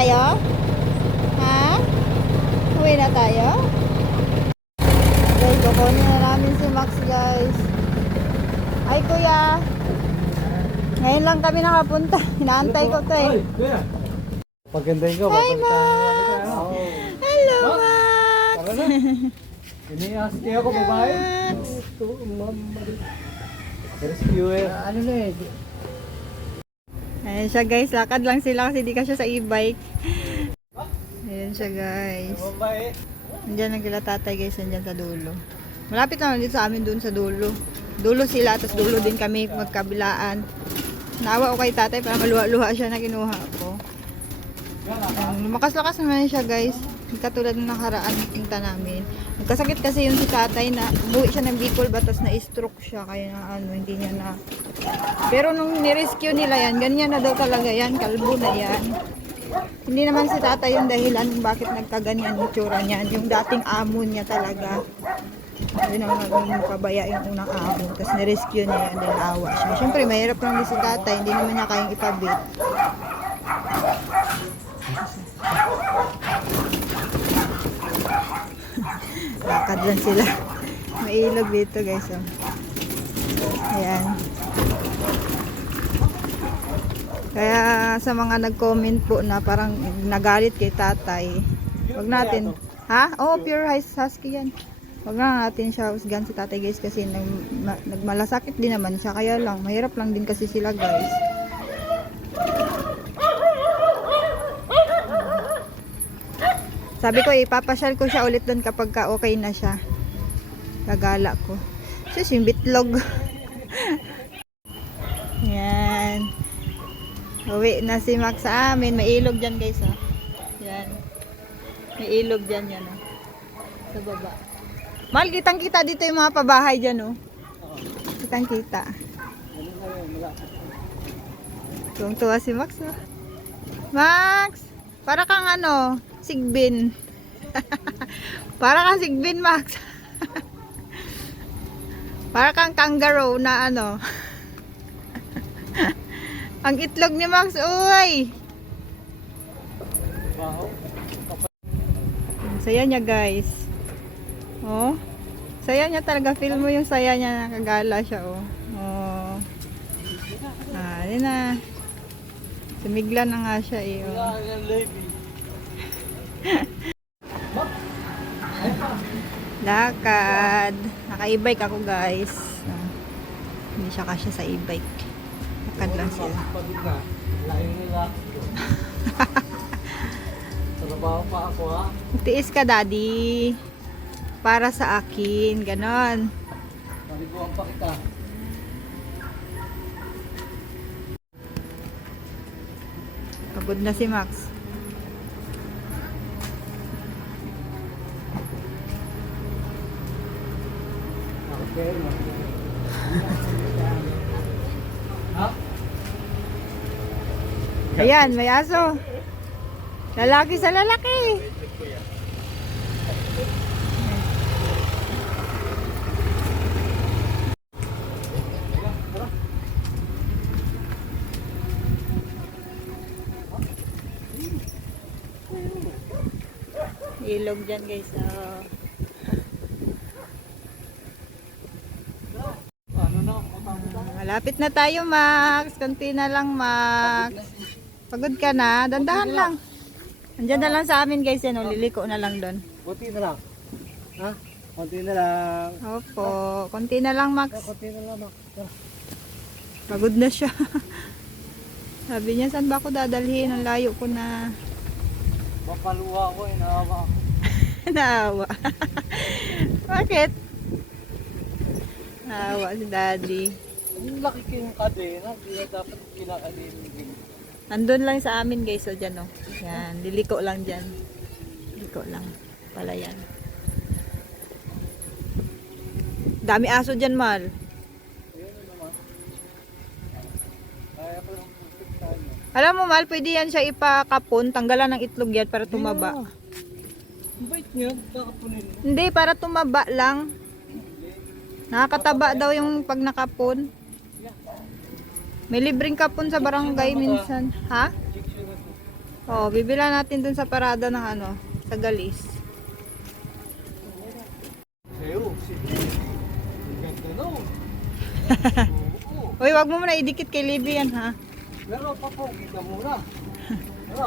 tayo? Ha? Uwi na tayo? Guys, kukunin na namin si Max guys. Ay kuya. Ngayon lang kami nakapunta. Inaantay ko to eh. Pagandahin ko, Hi, Max! Hello Max! Tara na. Inias kayo ako, babae. Ito, ma'am. Rescuer. Ano na eh. Ayan siya guys, lakad lang sila kasi di ka siya sa e-bike. Ayan siya guys. Babae. Nandiyan ang kila tatay guys, nandiyan sa dulo. Malapit naman dito sa amin doon sa dulo. Dulo sila, tapos dulo din kami magkabilaan. Naawa ko kay tatay para maluha-luha siya na kinuha ko. Ayan, lumakas-lakas naman siya guys. Katulad ng nakaraan punta namin. Nagkasakit kasi yung si tatay na umuwi siya ng Bicol batas na stroke siya kaya na ano hindi niya na pero nung ni-rescue nila yan ganyan na daw talaga yan kalbo na yan. Hindi naman si tatay yung dahilan kung bakit nagkaganyan yung tsura niyan yung dating amo niya talaga. Hindi naman naging pabaya yung unang amo tapos ni-rescue niya yan din awa siya. Syempre mahirap lang si tatay hindi naman niya kayang itabit lakad lang sila. May ilog dito guys oh. ayan. Kaya sa mga nag-comment po na parang nagalit kay tatay wag natin ha? oh pure hus- husky yan. Wag na natin siya husgan si tatay guys kasi nag, ma- nagmalasakit din naman siya. Kaya lang mahirap lang din kasi sila guys Sabi ko, ipapasyal ko siya ulit doon kapag ka okay na siya. Gagala ko. Sus, yung bitlog. Yan. Uwi na si Max sa amin. May ilog dyan guys, oh. Yan. May ilog dyan yan, oh. Sa baba. Mahal, kitang kita dito yung mga pabahay dyan, oh. Kitang kita. Tuwang tuwa si Max, oh. Max! Para kang ano, sigbin. Para kang sigbin, Max. Para kang kangaroo na ano. Ang itlog ni Max, uy! Saya niya, guys. Oh. Saya niya talaga. Feel mo yung saya niya. Nakagala siya, oh. Oh. Ah, yun na. Sumigla na nga siya, eh. Oh. Lakad. Naka-e-bike ako guys. Ah, hindi siya kasya sa e-bike. Lakad lang sila. Trabaho pa ako ha. Tiis ka daddy. Para sa akin. Ganon. Maliguan pa kita. Pagod na si Max. Ayan, may aso. Lalaki sa lalaki. Ilog dyan guys. Oh. Malapit na tayo, Max. Kunti na lang, Max. Pagod ka na? Dandahan lang. Andyan na lang sa amin, guys. Yan, oh. liliko na lang doon. Kunti na lang. Ha? Kunti na lang. Opo. Kunti na lang, Max. Kunti na lang. Tara. Pagod na siya. Sabi niya, saan ba ako dadalhin? Ang layo ko na. Mapaluwa ko eh. Naawa ako. Naawa. Bakit? Naawa si daddy. Ang laki kayong kadena. Hindi na dapat kinakadena. Andun lang sa amin guys, so dyan oh. Yan, liliko lang dyan. Liliko lang. Pala yan. Dami aso dyan, Mal. Alam mo, Mal, pwede yan siya ipakapon, tanggalan ng itlog yan para tumaba. Bait niya. Kakapunin. Hindi, para tumaba lang. Nakakataba daw yung pag nakapon. May libreng kapon sa barangay minsan. Ha? Oh, bibila natin dun sa parada ng ano, sa Galis. Uy, wag mo muna idikit kay Libby yan ha. Pero papogi ka muna. Ano?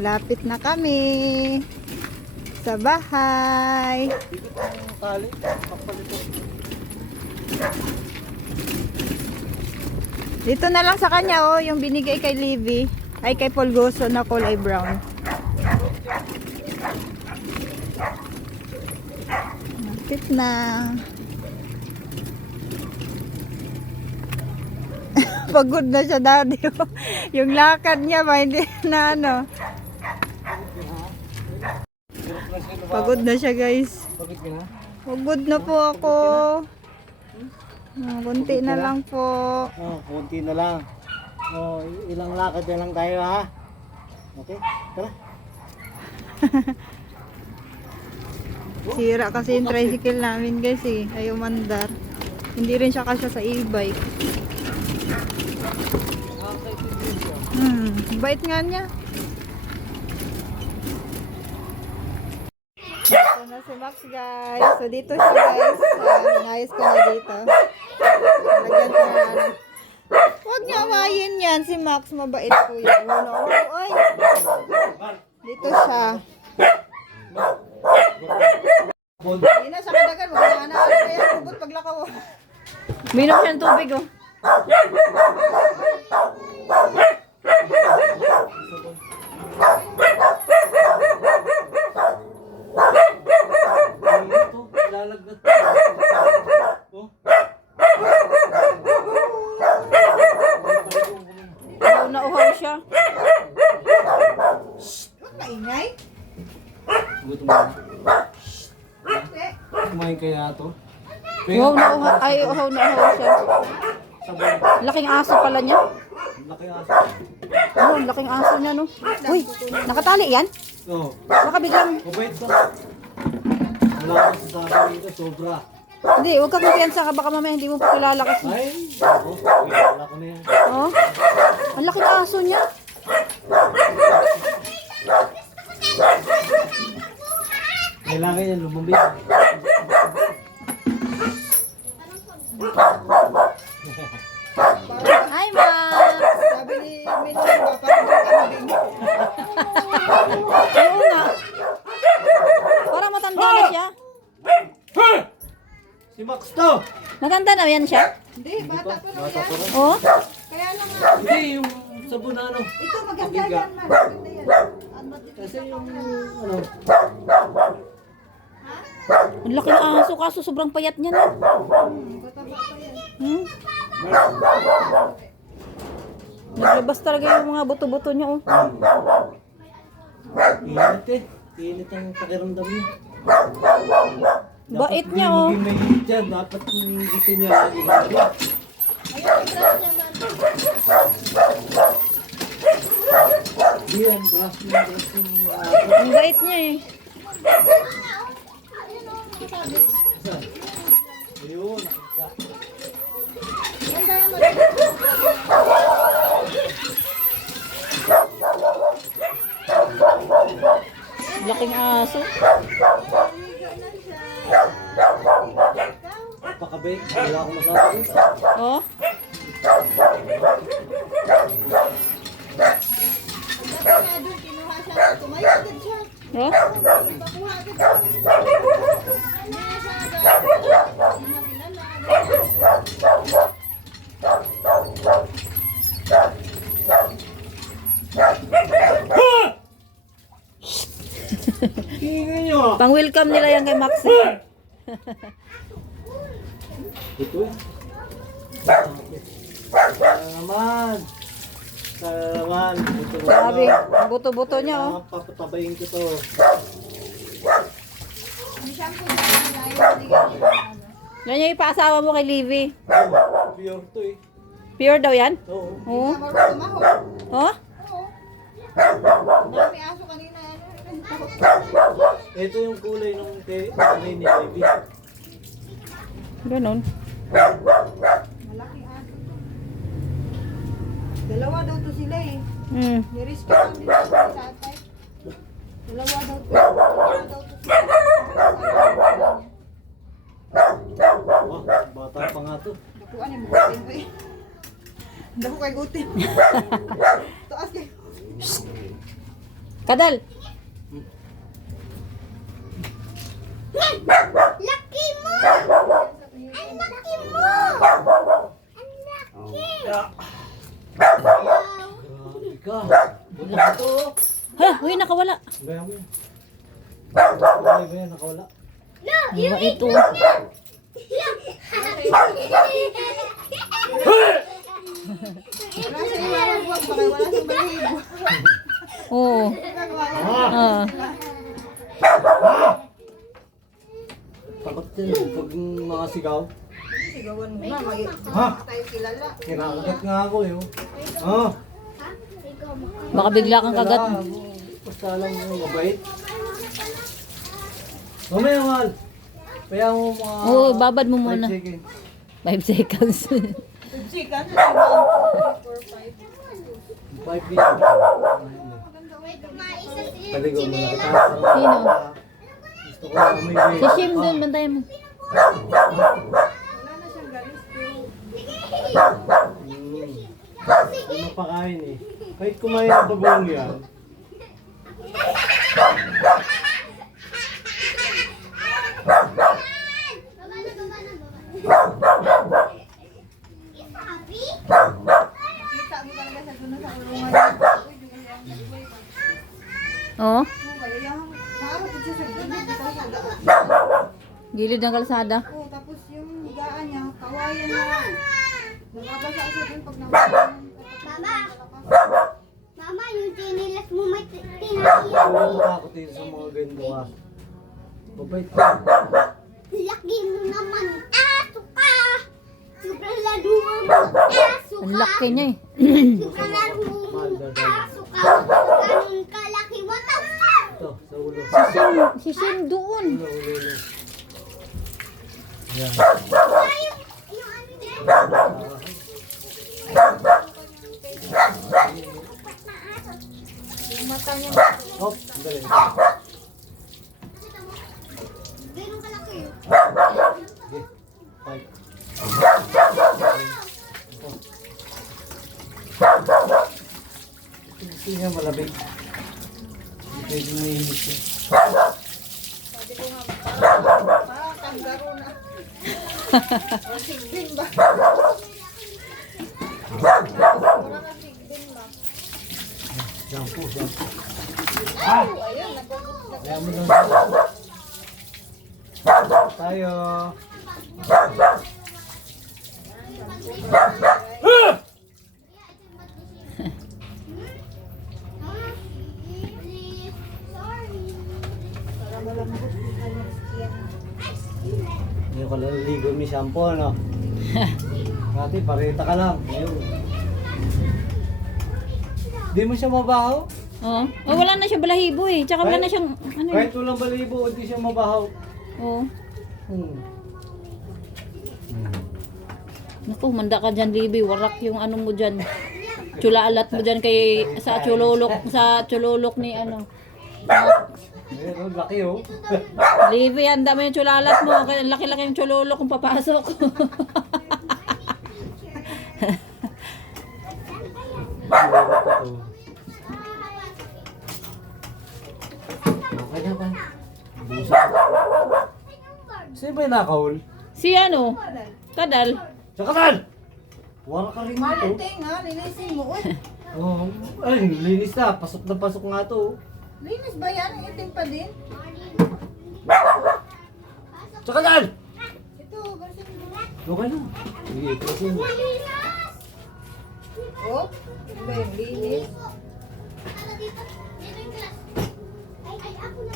Malapit na kami. Sa bahay. Dito na lang sa kanya oh, yung binigay kay Libby. Ay kay Polgoso na kulay brown. Malapit na. Pagod na siya daddy. yung lakad niya ba hindi na ano. Hirap na siya lumakad. Pagod na siya guys. Pagod na? Pagod na po ako. Ah, Kunti na lang po. Oh, konti na lang. Oh, ilang lakad na lang tayo ha. Okay, tara. Sira kasi yung tricycle namin guys eh. Ayaw mandar. Hindi rin siya kasya sa e-bike. Hmm, bait nga niya. Ito na si Max guys. So dito siya guys. Uh, inayos ko na dito. Lagyan ko na ano. Huwag niya awayin yan. Si Max mabait po yan. Ano, oy. Dito siya. Hindi na siya kadagan. Wala na ano kaya kubot paglakaw. Minom siya ng tubig oh. Ito, lalagdat. Oh. Uhaw na uhaw siya. Huwag maingay. Gutom na. Kumain kaya to? Uhaw na uhaw. Ay, uhaw na uhaw siya. Laking aso pala niya. Laki aso. Oh, laking aso niya no. Uy, nakatali yan? Oh, Baka biglang, mabait to. Wala akong sasabi dito, sobra. hindi, huwag kang kumpiyansa ka. Baka mamaya hindi mo pa kilala kasi. Ay, ako, wala ko na yan. Oh, ang laking aso niya. Kailangan yan lumambit. Hi, Max. Sabi ni Mitchell ba, parang yung kambing. Oo nga. Parang matanda na siya. Si Max to! Matanda na yan siya. Hindi, bata pa lang yan. Oh, Kaya lang nga, Hindi, yung sabon na ano. ito maganda yan man. Maganda yan. Kasi yung ano, ang laking aso. Kaso sobrang payat niya no. Hmm, bata pa pa yan. Hmm? Naglabas talaga yung mga buto-buto niya oh. init eh. Init ang pakiramdam niya. Bait niya hindi oh. maging mainit dyan. Dapat gusto niya ilalim. Yan, brush mo, brush ah, Ang bait niya eh. Ayun, nakita. Laking aso. Pakabait, wala akong masabi. Oh. Oh. Bakuha agad siya. Ano siya agad? Nakilala. Tingnan nyo. Pang welcome nila yan kay Max. eh. Ito eh. Naman. Ito Sabi, buto-buto niya oh. Papatabayin ko to. Yan yung ipaasawa mo kay Livy. Pure to eh. Pure daw yan? Oo. Oo. Oh? Oo. Marami aso kanina. ano. Ito yung kulay ng kay ni baby. Ganon. Malaking aso. Dalawa daw to sila eh. Hmm. Nirescue lang din sa tatay. Dalawa daw to. Dalawa daw to sila. Wow, bata pa nga to. Nakuha ni Gutin ko eh. Dako kay Gutin. Taas kay. Kadal! Laki iyo ang buwag. Baka wala sa balahibo. Oo. Ah. Takot yan pag mga sigaw. Sigawan mo na. Mag- Ha? tayo kilala. Kinakagat nga ako eh. oh. Baka bigla kang kagat. Wala, Basta lang mo, mabait. Mamaya, mahal. Kaya mo mga... Oo, babad mo muna. five seconds. 5 seconds. Chicken. Four, five. Five minutes. Paligo mo na kita. Sino? Gusto ko na umibig. Si Shim doon, bantayan mo. Wala na siyang galis. Hmm. Ano mapakain eh. Kahit kumain ng bagong yan. Sa gilid. Ng kalsada. Oo, tapos yung higaan niya, kawayan na. Nababasa siya dun pag nawalan. Mama! Mama, yung tinilas mo may t- tinahiyan. Huwag mo ako din sa mga gando ka. Mabait ka. Laki mo naman. Aso ka! Sobrang laro mo. Aso Ang ka! laki niya eh. Sobrang laro mo. Aso ka! Ganun kalaki mo. Ito, sa ulo. Si Shim doon. Ulo, ulo, ulo. Yan. Yung ano niya. Stop, bro! Tayo. Ngayon ka lang ligo may shampoo, ano? Dati, parita ka lang. Ngayon. Di mo siya mabaho? Oo. Oh, wala na siya balahibo eh. Tsaka wala na siyang, ano. Kahit walang balibo, hindi siya mabaho. Oo. Hmm. Naku, manda ka dyan, Libby. Warak yung ano mo dyan. Chulaalat mo dyan kay, sa chululok, sa chululok ni ano. Oh, laki oh. Libby, ang dami yung chulalat mo. Laki-laki yung chululok kung papasok. Okay na ba? Busa. Sino ba yung nakahol? si ano? Kadal. Sa kanal! Wala ka rin ito. Malinting ha, linisin mo. Uy, Oh, ay, linis na. Pasok na pasok nga to. linis ba yan? Itim pa din. Sa kanal! Ito, version mo. Okay na. Sige, kasi. Oh, ano ba yung linis? Ano dito? Dito yung glass. Ay, ay, ako na.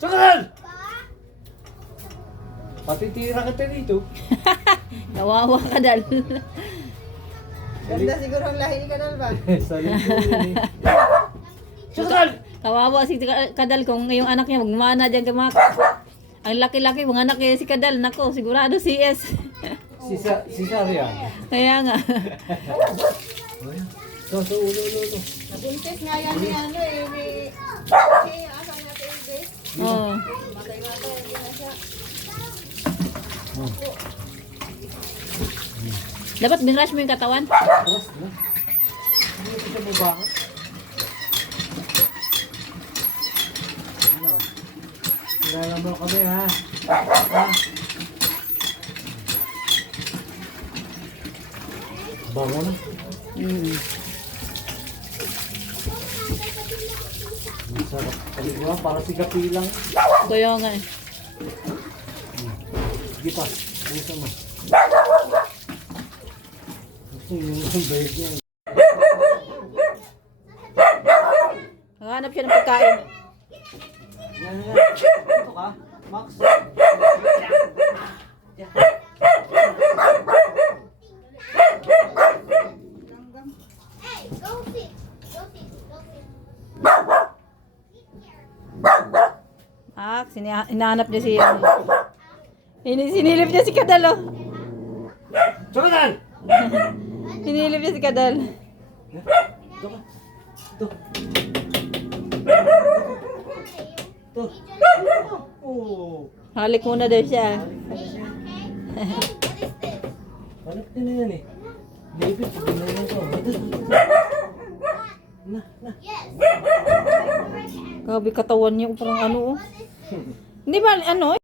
Sakal! Patitira ka dito. Kawawa ka dal. Ganda siguro ang lahi ni Kadal ba? Yun eh. Kawawa si Ka- Kadal kung yung anak niya magmana dyan kay Max. Ang laki-laki mga anak niya si Kadal. Nako, sigurado CS. Si, Sa si Saria. Kaya nga. So, so, ulo, ulo, ulo. Nabuntis nga yan ni ano eh. Ni... Si asa niya si Elvis. Oo. Matay-matay. Hindi na siya. Dapat binrush mo yung katawan. Tapos, na. Hindi ko siya mabangon. Ano? Kilala mo kami, ha? Ha? Bango na. Mm. Sarap. Kaliguan, para si Kapilang. Kaya nga eh. Sige pa. Pusa mo. Ito yung yung bag niya. Naghanap siya ng pagkain. Yan, yan. Ito ka, Max. Hey, Sinia- hinahanap niya si ano. Hini- Sinilip niya si Kadal oh. Sakal! Sinilip niya si Kadal. Ito ka. Ito. Ito. Oh. Halik muna daw siya. Balik din na yan eh. Pag ginagawa ko. Ito. Na, na. Yes. Grabe katawan niya, parang ano oh. Hindi ba ano,